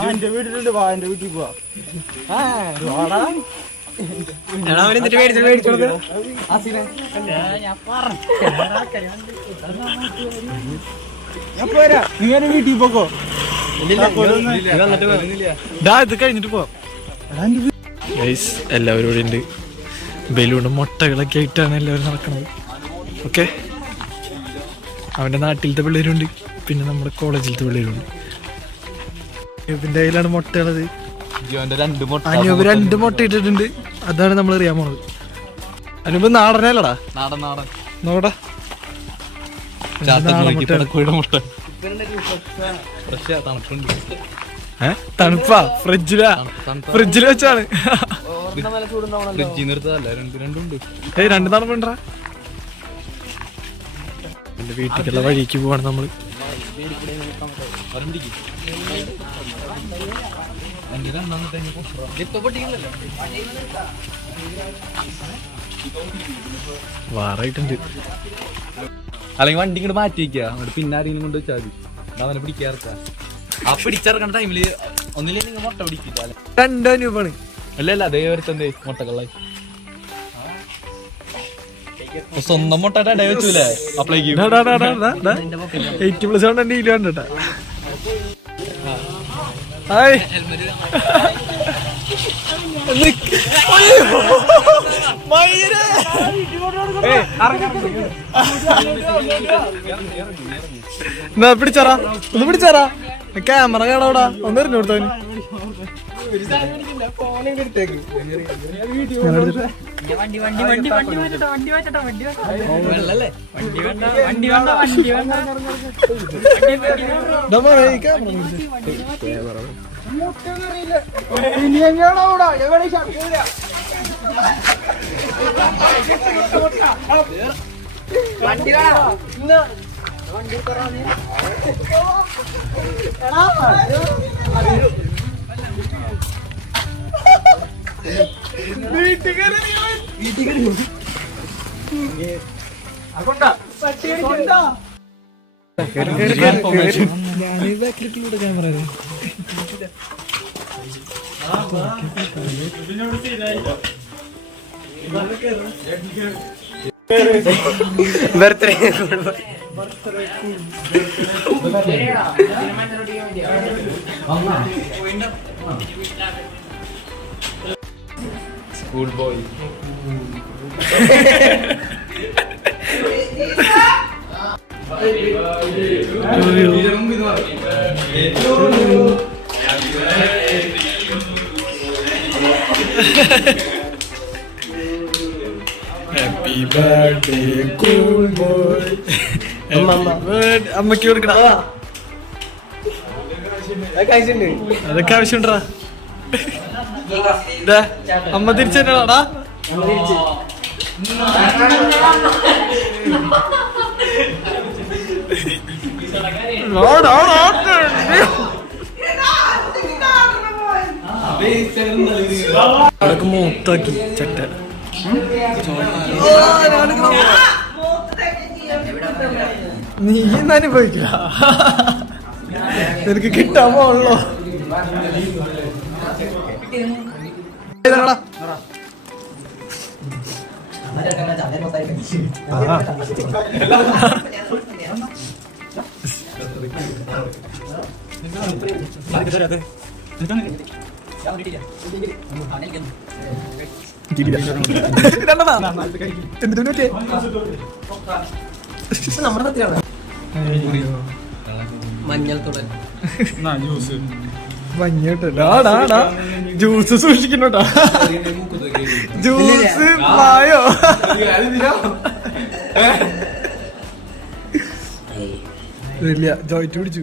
എന്റെ വീട്ടിലുണ്ട്, വാ എന്റെ വീട്ടിൽ പോവാ. ഞാൻ പോരാ, നീ എന്റെ വീട്ടിൽ പോക്കോ. ഇത് കഴിഞ്ഞിട്ട് പോവാം. എല്ലാവരും ഇവിടെ ഉണ്ട്. ബലൂണും മുട്ടകളൊക്കെ ആയിട്ടാണ് എല്ലാവരും നടക്കുന്നത്. ഓക്കെ, അവൻ്റെ നാട്ടിലത്തെ പിള്ളേരുണ്ട്, പിന്നെ നമ്മുടെ കോളേജിലത്തെ പിള്ളേരുണ്ട്. അനൂപിന്റെ കയ്യിലാണ് മുട്ടയുള്ളത്. അനൂപ് 2 മുട്ട ഇട്ടിട്ടുണ്ട്. അതാണ് നമ്മൾ അറിയാൻ പോണത്. അനൂപ് നാടനല്ലടാ? നോടാ, തണുപ്പാ. ഫ്രിഡ്ജില് വെച്ചാണ്. 2 തണുപ്പുണ്ടാ. എന്റെ വീട്ടിലേക്കുള്ള വഴിക്ക് പോവാണ് നമ്മള്. വാറായിട്ടുണ്ട്. അല്ലെങ്കിൽ വണ്ടി ഇങ്ങോട്ട് മാറ്റി വെക്കുക, അങ്ങോട്ട് പിന്നെ ആരെങ്കിലും കൊണ്ട് വെച്ചാൽ മതി. അവനെ പിടിക്കാറക്കാ. ആ പിടിച്ചിറക്കണ ടൈമില് ഒന്നില്ലേ നിങ്ങൾ മുട്ട പിടിക്കില്ല. 2 രൂപയാണ്. അല്ലല്ല, അതേ വരത്തന്തേ മുട്ടകളായി സ്വന്തം മുട്ട ഇടയിൽ വെച്ചൂലേ അപ്ലൈക്ക് 80+ കൊണ്ട് എന്റെ ഇല്ല കണ്ടാ. ഹായ്, പിടിച്ചാറാ, ഒന്ന് പിടിച്ചാറാ. ക്യാമറ കാണാവിടാ, ഒന്ന് എറിഞ്ഞു കൊടുത്തവന്. Camera school boy. Happy birthday cool boy. അമ്മക്ക് കൊടുക്കണ. അതൊക്കെ ആവശ്യമുണ്ടാ. അമ്മ തിരിച്ചെന്നാടാ. അതൊക്കെ മൂത്താക്കി ചട്ട. നീ അനുഭവിക്കില്ല, നിനക്ക് കിട്ടാൻ പോണല്ലോ. മഞ്ഞോട്ടാ ജ്യൂസ് സൂക്ഷിക്കണോട്ടാ. ജ്യൂസ് മായോ ഇല്ല, ജോയിറ്റ് പിടിച്ചു.